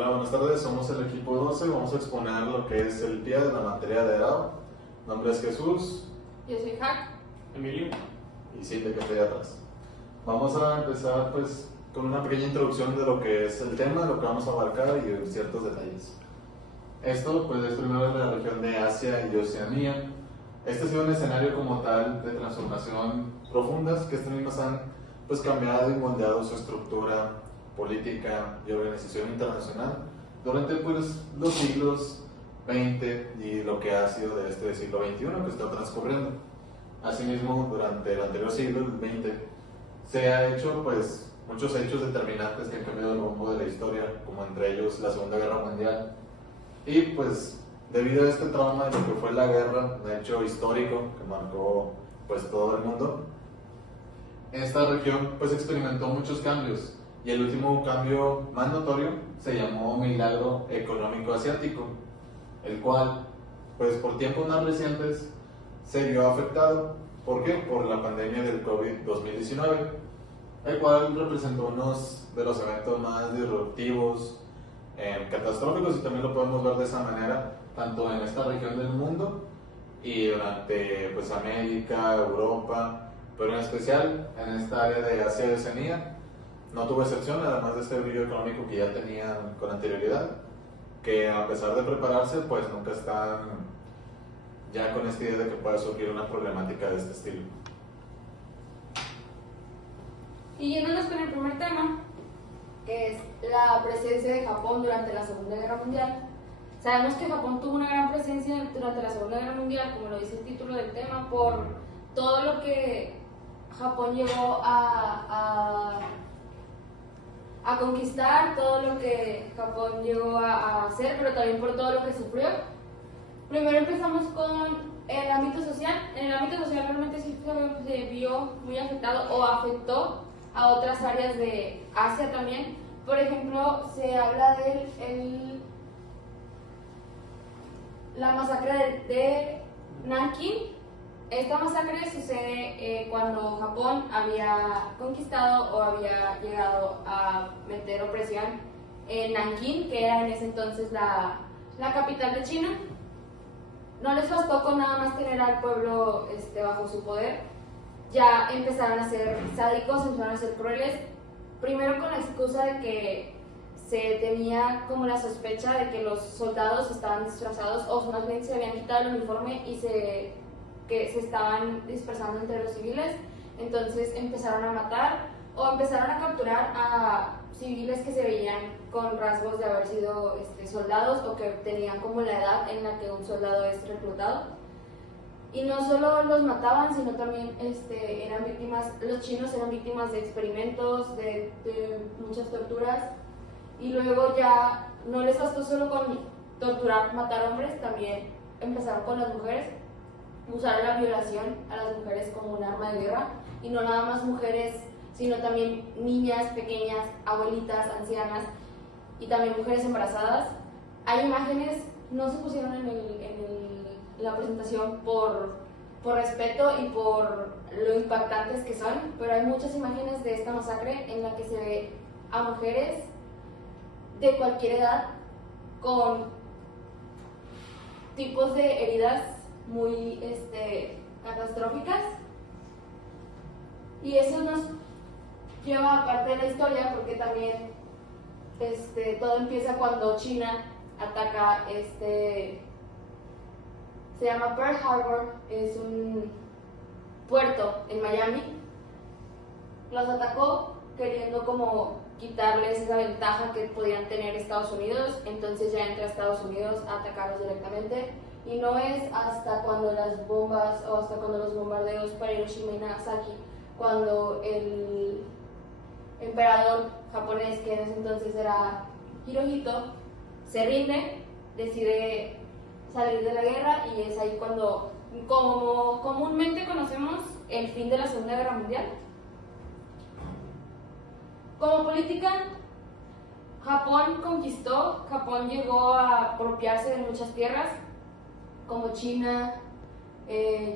Hola, buenas tardes, somos el equipo 12, vamos a exponer lo que es el día de la materia de grado. Mi nombre es Jesús. Yo soy Hack. Emilio. Y Silvia, que está ahí atrás. Vamos a empezar pues con una pequeña introducción de lo que es el tema, lo que vamos a abarcar y ciertos detalles. Esto pues es primero en la región de Asia y Oceanía. Este ha sido un escenario como tal de transformación profundas que estos mismos han pues cambiado y moldeado su estructura política y organización internacional durante pues los siglos XX y lo que ha sido de este siglo XXI que está transcurriendo. Asimismo, durante el anterior siglo, el XX, se ha hecho pues muchos hechos determinantes que han cambiado el rumbo de la historia, como entre ellos la Segunda Guerra Mundial. Y pues debido a este trauma de lo que fue la guerra, un hecho histórico que marcó pues todo el mundo, esta región pues experimentó muchos cambios y el último cambio más notorio se llamó Milagro Económico Asiático, el cual pues por tiempos más recientes se vio afectado. ¿Por qué? Por la pandemia del COVID-2019, el cual representó unos de los eventos más disruptivos, catastróficos, y también lo podemos ver de esa manera, tanto en esta región del mundo y durante pues América, Europa, pero en especial en esta área de Asia y Oceanía. No tuvo excepción, además de este brillo económico que ya tenían con anterioridad, que a pesar de prepararse, pues nunca están ya con esta idea de que pueda surgir una problemática de este estilo. Y yéndonos con el primer tema, que es la presencia de Japón durante la Segunda Guerra Mundial. Sabemos que Japón tuvo una gran presencia durante la Segunda Guerra Mundial, como lo dice el título del tema, por todo lo que Japón llegó a conquistar, todo lo que Japón llegó a hacer, pero también por todo lo que sufrió. Primero empezamos con el ámbito social. En el ámbito social realmente sí se vio muy afectado o afectó a otras áreas de Asia también. Por ejemplo, se habla de la masacre de Nankín. Esta masacre sucede cuando Japón había conquistado o había llegado a meter opresión en Nankín, que era en ese entonces la capital de China. No les bastó con nada más tener al pueblo bajo su poder. Ya empezaron a ser sádicos, empezaron a ser crueles. Primero con la excusa de que se tenía como la sospecha de que los soldados estaban disfrazados, o más bien se habían quitado el uniforme y que se estaban dispersando entre los civiles. Entonces empezaron a matar o empezaron a capturar a civiles que se veían con rasgos de haber sido soldados, o que tenían como la edad en la que un soldado es reclutado. Y no solo los mataban, sino también eran víctimas, los chinos eran víctimas de experimentos, de muchas torturas. Y luego ya no les bastó solo con torturar, matar hombres, también empezaron con las mujeres. Usaron la violación a las mujeres como un arma de guerra, y no nada más mujeres, sino también niñas pequeñas, abuelitas, ancianas, y también mujeres embarazadas. Hay imágenes, no se pusieron en la presentación por respeto y por lo impactantes que son, pero hay muchas imágenes de esta masacre en la que se ve a mujeres de cualquier edad con tipos de heridas muy catastróficas. Y eso nos lleva a parte de la historia, porque también todo empieza cuando China ataca se llama Pearl Harbor, es un puerto en Miami. Los atacó queriendo como quitarles esa ventaja que podían tener Estados Unidos. Entonces ya entra Estados Unidos a atacarlos directamente, y no es hasta cuando las bombas o hasta cuando los bombardeos para Hiroshima y Nagasaki, cuando el emperador japonés, que en ese entonces era Hirohito, se rinde, decide salir de la guerra, y es ahí cuando, como comúnmente conocemos, el fin de la Segunda Guerra Mundial. Como política, Japón conquistó, Japón llegó a apropiarse de muchas tierras, como China,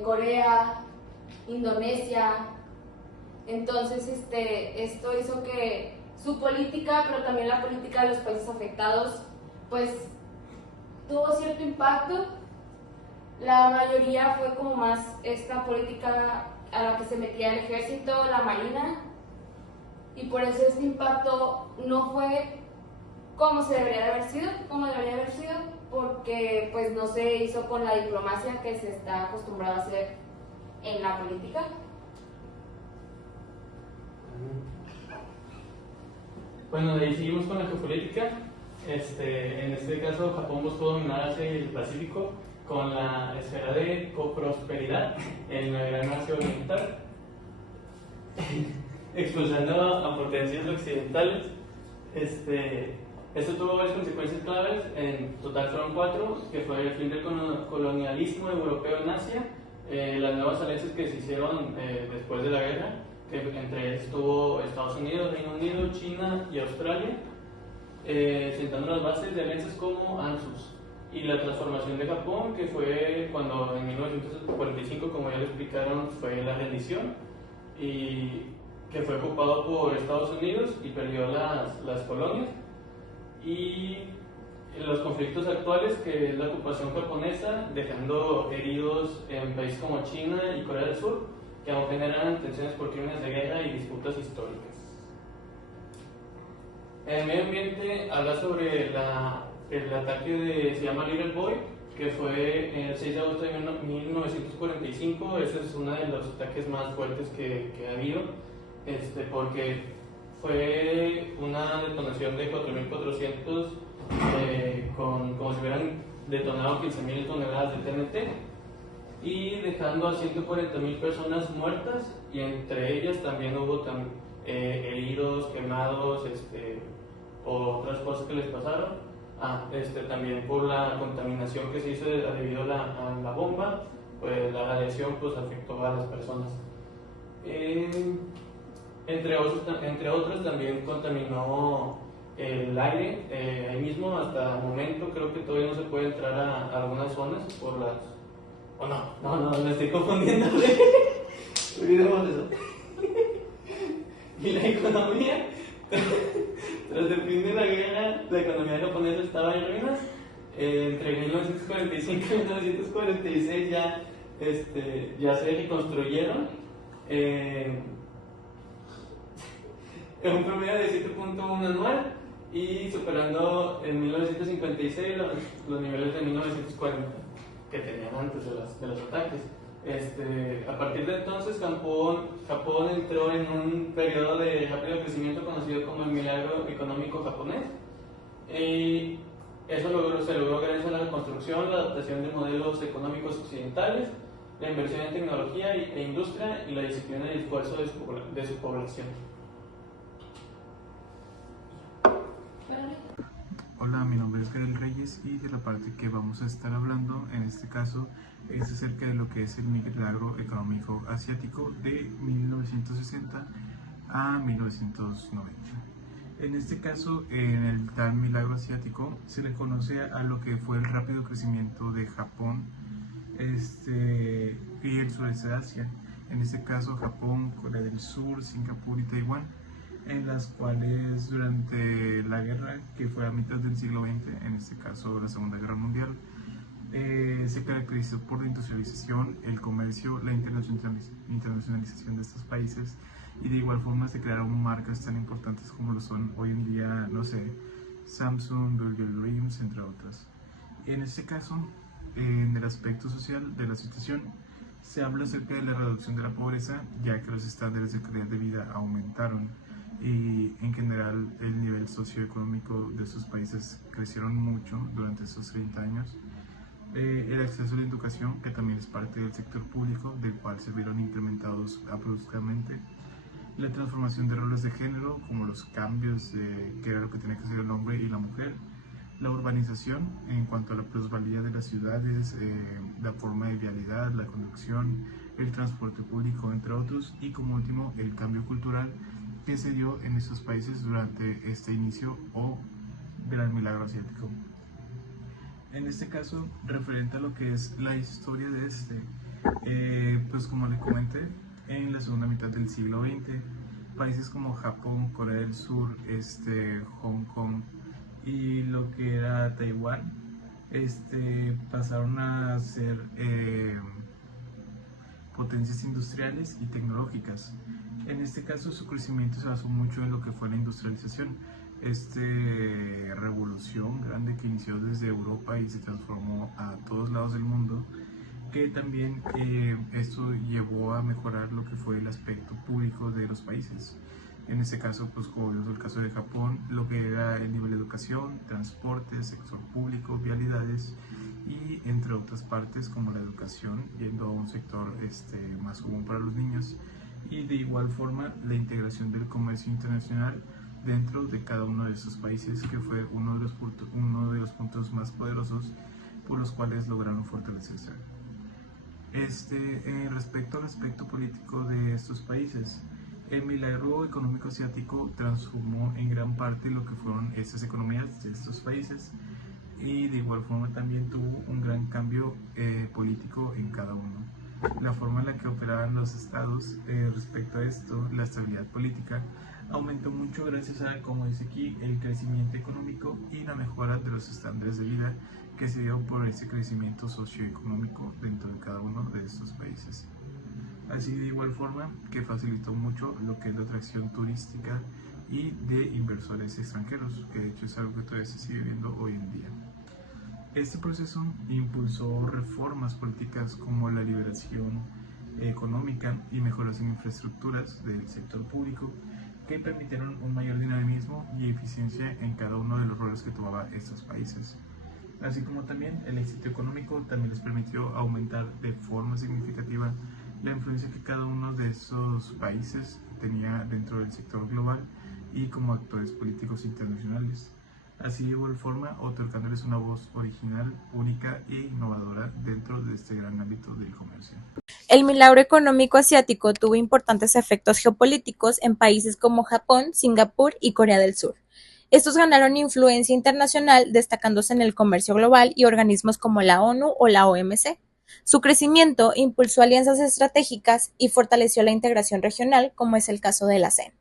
Corea, Indonesia. Entonces esto hizo que su política, pero también la política de los países afectados, pues tuvo cierto impacto. La mayoría fue como más esta política a la que se metía el ejército, la marina, y por eso este impacto no fue como debería haber sido, porque pues no se hizo con la diplomacia que se está acostumbrado a hacer en la política. Bueno, de ahí seguimos con la geopolítica. En este caso, Japón buscó dominar Asia y el Pacífico con la esfera de coprosperidad en la Gran Asia Oriental, expulsando a potencias occidentales. Esto tuvo varias consecuencias claves, en total fueron 4, que fue el fin del colonialismo europeo en Asia, las nuevas alianzas que se hicieron después de la guerra, que entre ellas estuvo Estados Unidos, Reino Unido, China y Australia, sentando las bases de alianzas como ANZUS, y la transformación de Japón, que fue cuando en 1945, como ya lo explicaron, fue la rendición, y que fue ocupado por Estados Unidos y perdió las colonias, y los conflictos actuales, que es la ocupación japonesa, dejando heridos en países como China y Corea del Sur, que aún generan tensiones por crímenes de guerra y disputas históricas. El medio ambiente habla sobre el ataque se llama Little Boy, que fue el 6 de agosto de 1945. Ese es uno de los ataques más fuertes que ha habido, porque fue una detonación de 4.400, como si hubieran detonado 15.000 toneladas de TNT, y dejando a 140.000 personas muertas, y entre ellas también hubo heridos, quemados, o otras cosas que les pasaron. También por la contaminación que se hizo debido a la bomba, pues la radiación pues afectó a las personas. Entre otros también contaminó el aire. Ahí mismo, hasta el momento, creo que todavía no se puede entrar a algunas zonas por las... Oh, no, me estoy confundiendo. Olvidemos eso. Y la economía, tras el fin de la guerra, la economía japonesa estaba en ruinas. Entre 1945 y 1946 ya se reconstruyeron. En un promedio de 7.1 anual, y superando en 1956 los niveles de 1940 que tenían antes de los ataques. A partir de entonces, Japón entró en un periodo de rápido crecimiento conocido como el milagro económico japonés. Y eso se logró gracias a la construcción, la adaptación de modelos económicos occidentales, la inversión en tecnología e industria, y la disciplina y esfuerzo de su población. Hola, mi nombre es Gabriel Reyes, y de la parte que vamos a estar hablando en este caso es acerca de lo que es el milagro económico asiático de 1960 a 1990. En este caso, en el tal milagro asiático se le conoce a lo que fue el rápido crecimiento de Japón y el sureste de Asia. En este caso, Japón, Corea del Sur, Singapur y Taiwán, en las cuales durante la guerra, que fue a mitad del siglo XX, en este caso la Segunda Guerra Mundial, se caracterizó por la industrialización, el comercio, la internacionalización de estos países, y de igual forma se crearon marcas tan importantes como lo son hoy en día, no sé, Samsung, Burger Dreams, entre otras. En este caso, en el aspecto social de la situación, se habla acerca de la reducción de la pobreza, ya que los estándares de calidad de vida aumentaron, y en general el nivel socioeconómico de estos países crecieron mucho durante esos 30 años. El acceso a la educación, que también es parte del sector público, del cual se vieron implementados bruscamente. La transformación de roles de género, como los cambios de qué era lo que tenía que ser el hombre y la mujer. La urbanización, en cuanto a la plusvalía de las ciudades, la forma de vialidad, la conducción, el transporte público, entre otros. Y como último, el cambio cultural que se dio en estos países durante este inicio o gran milagro asiático. En este caso, referente a lo que es la historia de pues como les comenté, en la segunda mitad del siglo XX países como Japón, Corea del Sur, Hong Kong y lo que era Taiwán, pasaron a ser potencias industriales y tecnológicas. En este caso, su crecimiento se basó mucho en lo que fue la industrialización, revolución grande que inició desde Europa y se transformó a todos lados del mundo, que también esto llevó a mejorar lo que fue el aspecto público de los países. En este caso, pues como vimos el caso de Japón, lo que era el nivel de educación, transporte, sector público, vialidades y entre otras partes como la educación, yendo a un sector más común para los niños, y de igual forma la integración del comercio internacional dentro de cada uno de esos países, que fue uno de los puntos más poderosos por los cuales lograron fortalecerse. Respecto al aspecto político de estos países, el milagro económico asiático transformó en gran parte lo que fueron estas economías de estos países, y de igual forma también tuvo un gran cambio político en cada uno. La forma en la que operaban los estados respecto a esto, la estabilidad política, aumentó mucho gracias a, como dice aquí, el crecimiento económico y la mejora de los estándares de vida que se dio por ese crecimiento socioeconómico dentro de cada uno de estos países. Así de igual forma que facilitó mucho lo que es la atracción turística y de inversores extranjeros, que de hecho es algo que todavía se sigue viendo hoy en día. Este proceso impulsó reformas políticas como la liberación económica y mejoras en infraestructuras del sector público, que permitieron un mayor dinamismo y eficiencia en cada uno de los roles que tomaba estos países. Así como también el éxito económico también les permitió aumentar de forma significativa la influencia que cada uno de esos países tenía dentro del sector global y como actores políticos internacionales. Así de igual forma, otorgándoles una voz original, única e innovadora dentro de este gran ámbito del comercio. El milagro económico asiático tuvo importantes efectos geopolíticos en países como Japón, Singapur y Corea del Sur. Estos ganaron influencia internacional, destacándose en el comercio global y organismos como la ONU o la OMC. Su crecimiento impulsó alianzas estratégicas y fortaleció la integración regional, como es el caso de la ASEAN.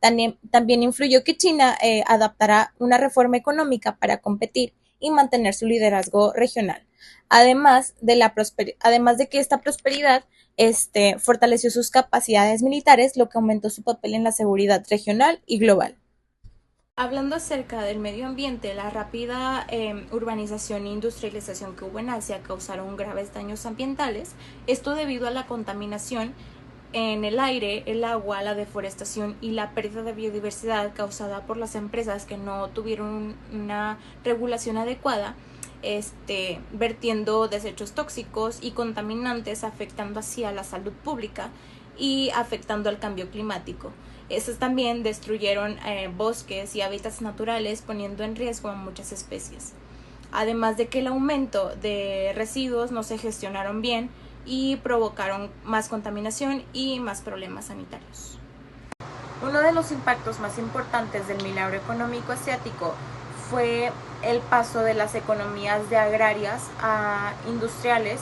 También influyó que China adaptara una reforma económica para competir y mantener su liderazgo regional. Además de que esta prosperidad fortaleció sus capacidades militares, lo que aumentó su papel en la seguridad regional y global. Hablando acerca del medio ambiente, la rápida urbanización e industrialización que hubo en Asia causaron graves daños ambientales, esto debido a la contaminación en el aire, el agua, la deforestación y la pérdida de biodiversidad causada por las empresas que no tuvieron una regulación adecuada, vertiendo desechos tóxicos y contaminantes, afectando así a la salud pública y afectando al cambio climático. Estos también destruyeron bosques y hábitats naturales, poniendo en riesgo a muchas especies. Además de que el aumento de residuos no se gestionaron bien y provocaron más contaminación y más problemas sanitarios. Uno de los impactos más importantes del milagro económico asiático fue el paso de las economías de agrarias a industriales,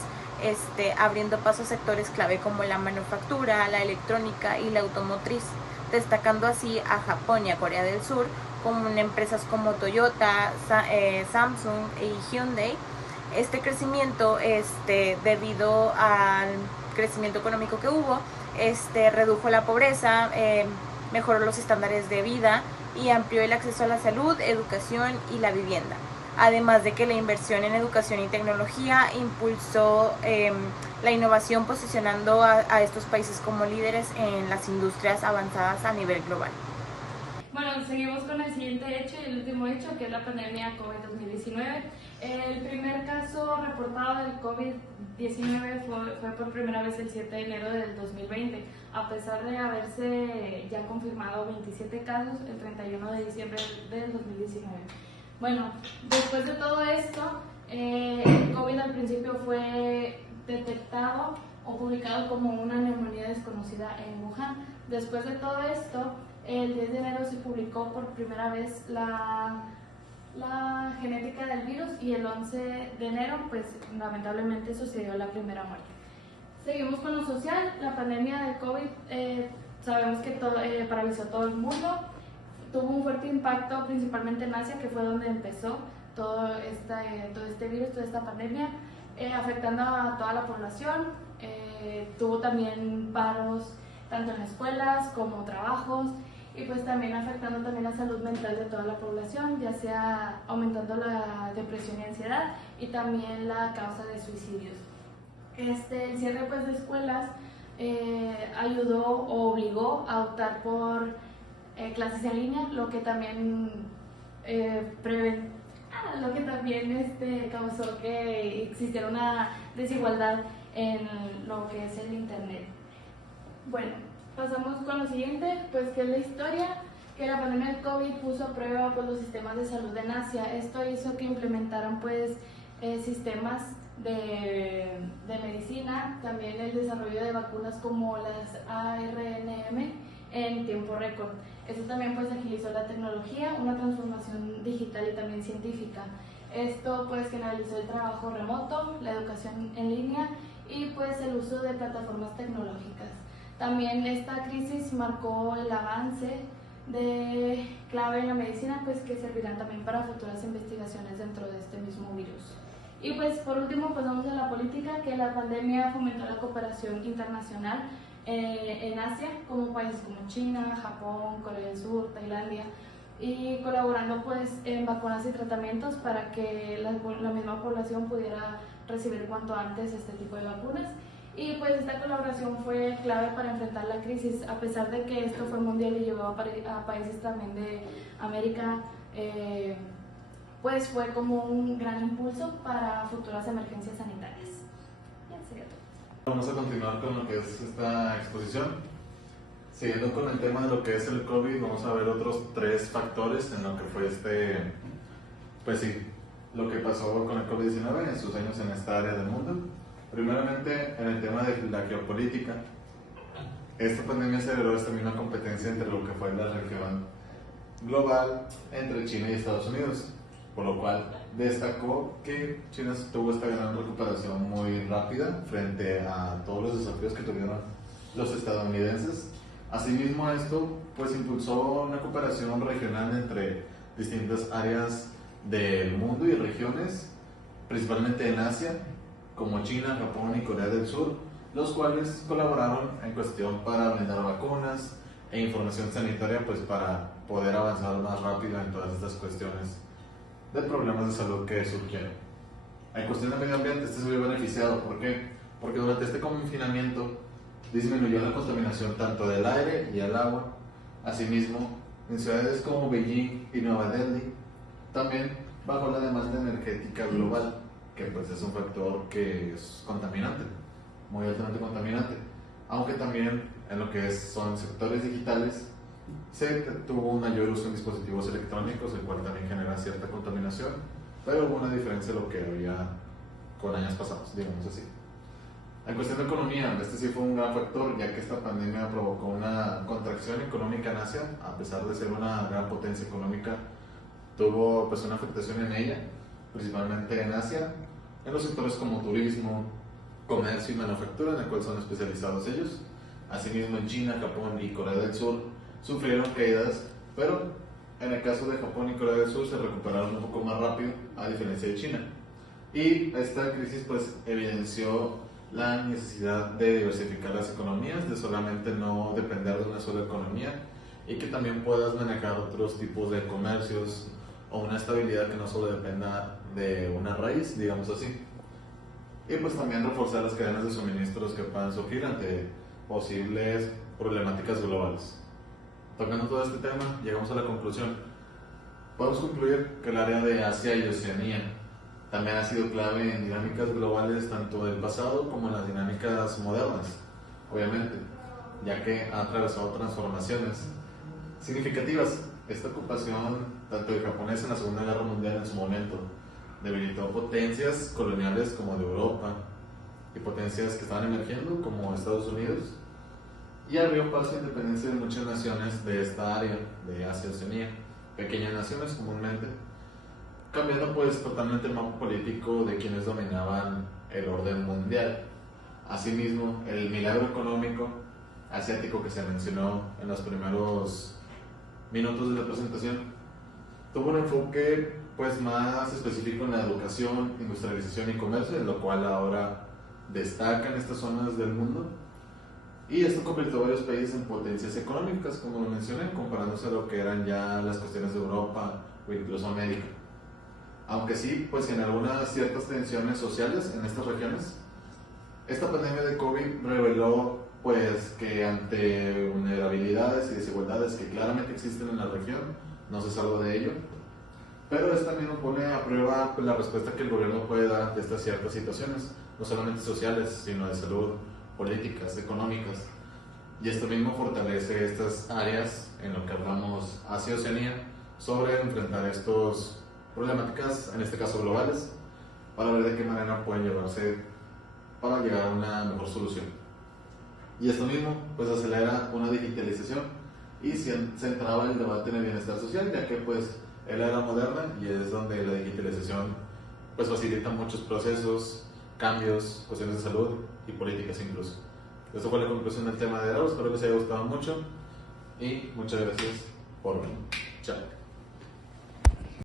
abriendo paso a sectores clave como la manufactura, la electrónica y la automotriz, destacando así a Japón y a Corea del Sur como en empresas como Toyota, Samsung y Hyundai. Este crecimiento, debido al crecimiento económico que hubo, redujo la pobreza, mejoró los estándares de vida y amplió el acceso a la salud, educación y la vivienda. Además de que la inversión en educación y tecnología impulsó la innovación, posicionando a estos países como líderes en las industrias avanzadas a nivel global. Bueno, seguimos con el siguiente hecho y el último hecho, que es la pandemia COVID-2019. El primer caso reportado del COVID-19 fue por primera vez el 7 de enero del 2020, a pesar de haberse ya confirmado 27 casos el 31 de diciembre del 2019. Bueno, después de todo esto, el COVID al principio fue detectado o publicado como una neumonía desconocida en Wuhan. Después de todo esto, el 10 de enero se publicó por primera vez la genética del virus y el 11 de enero, pues lamentablemente sucedió la primera muerte. Seguimos con lo social. La pandemia del COVID sabemos que paralizó todo el mundo. Tuvo un fuerte impacto principalmente en Asia, que fue donde empezó todo este virus, toda esta pandemia, afectando a toda la población. Tuvo también paros tanto en escuelas como trabajos, y pues también afectando también la salud mental de toda la población, ya sea aumentando la depresión y ansiedad, y también la causa de suicidios. El cierre pues de escuelas ayudó o obligó a optar por clases en línea, lo que también causó que existiera una desigualdad en lo que es el internet. Bueno, pasamos con lo siguiente, pues que es la historia, que la pandemia del COVID puso a prueba pues, los sistemas de salud en Asia. Esto hizo que implementaran pues sistemas de medicina, también el desarrollo de vacunas como las ARNM en tiempo récord. Esto también pues agilizó la tecnología, una transformación digital y también científica. Esto pues generalizó el trabajo remoto, la educación en línea y pues el uso de plataformas tecnológicas. También esta crisis marcó el avance de clave en la medicina, pues que servirán también para futuras investigaciones dentro de este mismo virus. Y pues por último pasamos a la política, que la pandemia fomentó la cooperación internacional en Asia, como países como China, Japón, Corea del Sur, Tailandia, y colaborando pues en vacunas y tratamientos para que la misma población pudiera recibir cuanto antes este tipo de vacunas. Y pues esta colaboración fue clave para enfrentar la crisis, a pesar de que esto fue mundial y llegó a países también de América, pues fue como un gran impulso para futuras emergencias sanitarias. Ya sería todo. Vamos a continuar con lo que es esta exposición. Siguiendo con el tema de lo que es el COVID, vamos a ver otros 3 factores en lo que fue pues sí, lo que pasó con el COVID-19 en sus años en esta área del mundo. Primeramente, en el tema de la geopolítica, esta pandemia aceleró esta misma competencia entre lo que fue la región global entre China y Estados Unidos, por lo cual destacó que China tuvo esta gran recuperación muy rápida frente a todos los desafíos que tuvieron los estadounidenses. Asimismo, esto pues impulsó una cooperación regional entre distintas áreas del mundo y regiones, principalmente en Asia, como China, Japón y Corea del Sur, los cuales colaboraron en cuestión para brindar vacunas e información sanitaria pues para poder avanzar más rápido en todas estas cuestiones de problemas de salud que surgieron. En cuestión de medio ambiente, este se vio beneficiado. ¿Por qué? Porque durante este confinamiento disminuyó la contaminación tanto del aire y el agua. Asimismo, en ciudades como Beijing y Nueva Delhi, también bajó la demanda energética global, que pues es un factor que es contaminante, muy altamente contaminante. Aunque también en lo que son sectores digitales se tuvo un mayor uso en dispositivos electrónicos, el cual también genera cierta contaminación, pero hubo una diferencia de lo que había con años pasados, digamos así. En cuestión de economía, este sí fue un gran factor, ya que esta pandemia provocó una contracción económica en Asia. A pesar de ser una gran potencia económica, tuvo pues una afectación en ella, principalmente en Asia, en los sectores como turismo, comercio y manufactura, en el cual son especializados ellos. Asimismo, en China, Japón y Corea del Sur sufrieron caídas, pero en el caso de Japón y Corea del Sur se recuperaron un poco más rápido, a diferencia de China. Y esta crisis pues evidenció la necesidad de diversificar las economías, de solamente no depender de una sola economía, y que también puedas manejar otros tipos de comercios o una estabilidad que no solo dependa de una raíz, digamos así. Y pues también reforzar las cadenas de suministros que puedan surgir ante posibles problemáticas globales. Tocando todo este tema, llegamos a la conclusión. Podemos concluir que el área de Asia y Oceanía también ha sido clave en dinámicas globales tanto del pasado como en las dinámicas modernas, obviamente, ya que ha atravesado transformaciones significativas. Esta ocupación, tanto de japonés en la Segunda Guerra Mundial en su momento, debilitó potencias coloniales como de Europa y potencias que estaban emergiendo como Estados Unidos, y abrió paso a independencia de muchas naciones de esta área de Asia y Oceanía, pequeñas naciones comúnmente, cambiando pues totalmente el mapa político de quienes dominaban el orden mundial. Asimismo, el milagro económico asiático que se mencionó en los primeros minutos de la presentación, tuvo un enfoque pues más específico en la educación, industrialización y comercio, en lo cual ahora destaca en estas zonas del mundo. Y esto convirtió a varios países en potencias económicas, como lo mencioné, comparándose a lo que eran ya las cuestiones de Europa o incluso América. Aunque sí, pues en algunas ciertas tensiones sociales en estas regiones, esta pandemia de COVID reveló pues que ante vulnerabilidades y desigualdades que claramente existen en la región, no se salva de ello, pero esto también nos pone a prueba pues, la respuesta que el gobierno puede dar de estas ciertas situaciones, no solamente sociales, sino de salud, políticas, económicas. Y esto mismo fortalece estas áreas en lo que hablamos Asia y Oceanía sobre enfrentar estas problemáticas, en este caso globales, para ver de qué manera pueden llevarse para llegar a una mejor solución. Y esto mismo pues acelera una digitalización y centraba el debate en el bienestar social, ya que pues es la era moderna y es donde la digitalización pues facilita muchos procesos, cambios, cuestiones de salud y políticas incluso. Eso fue la conclusión del tema de hoy, espero que les haya gustado mucho y muchas gracias por venir. Chao.